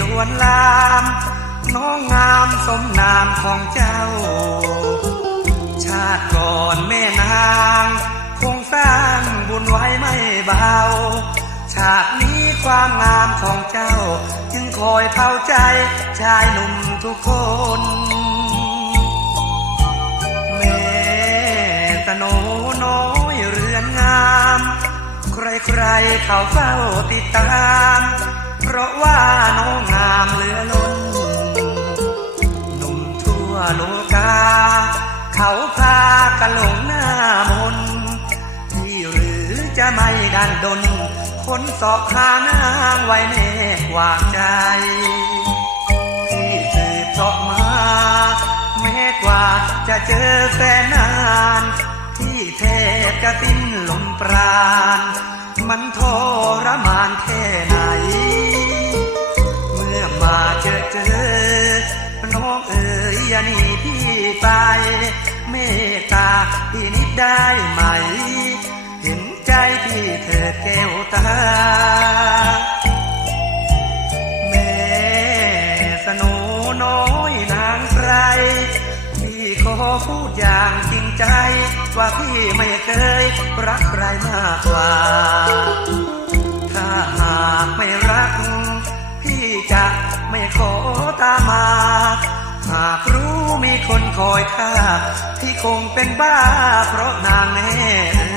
ลวนลาม น้องงามสมนามของเจ้า ชาติก่อนแม่นาง คงสร้างบุญไว้ไม่เบาชาตินี้ความงามของเจ้า จึงคอยเผาใจชายหนุ่มทุกคนแม่ตโนน้อยเรือนงาม ใครๆเขาเฝ้าติดตาม พากันหลงหน้ามนที่หรือจะไม่ดันดนคนสอบหานางไว้แน่วางใจ ที่สืบสอบมา แม้กว่าจะเจอแฟนนาน ที่แทบจะสิ้นลมปราณ มันทรมานแค่ไหน เมื่อมาเจอเจอน้องเอ๋ยอย่าหนีพี่ไป เมตตาพี่นิดได้ไหม เห็นใจพี่เถิดแก้วตาแม่สโนน้อยนางไพรพี่ขอพูดอย่างจริงใจ ว่าพี่ไม่เคยรักใครมากกว่า ถ้าหากไม่รัก พี่จะไม่ขอตามา หากรู้ คนคอยค่าที่คงเป็นบ้าเพราะนางแน่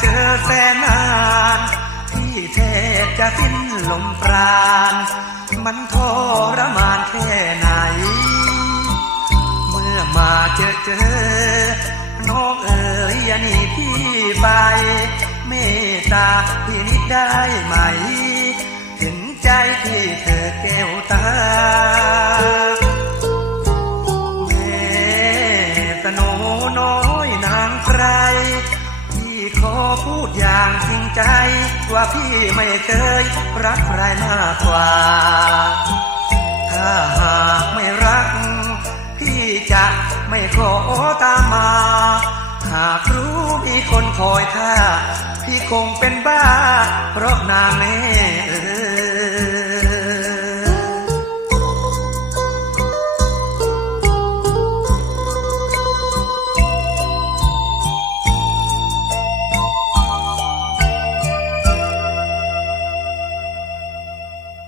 เจอแสนนานที่แทบจะสิ้นลมปราณ มันทรมานแค่ไหน เมื่อมาเจอเจอน้องเอ๋ยอย่าหนีพี่ไปเมตตาพี่นิดได้ไหม เห็นใจพี่เธอแก้วตา พูดอย่างจริงใจ ว่าพี่ไม่เคยรักใครมากกว่า ถ้าหากไม่รัก พี่จะไม่ขอตามมา หากรู้มีคนคอยท่า พี่คงเป็นบ้า เพราะนางแน่เออ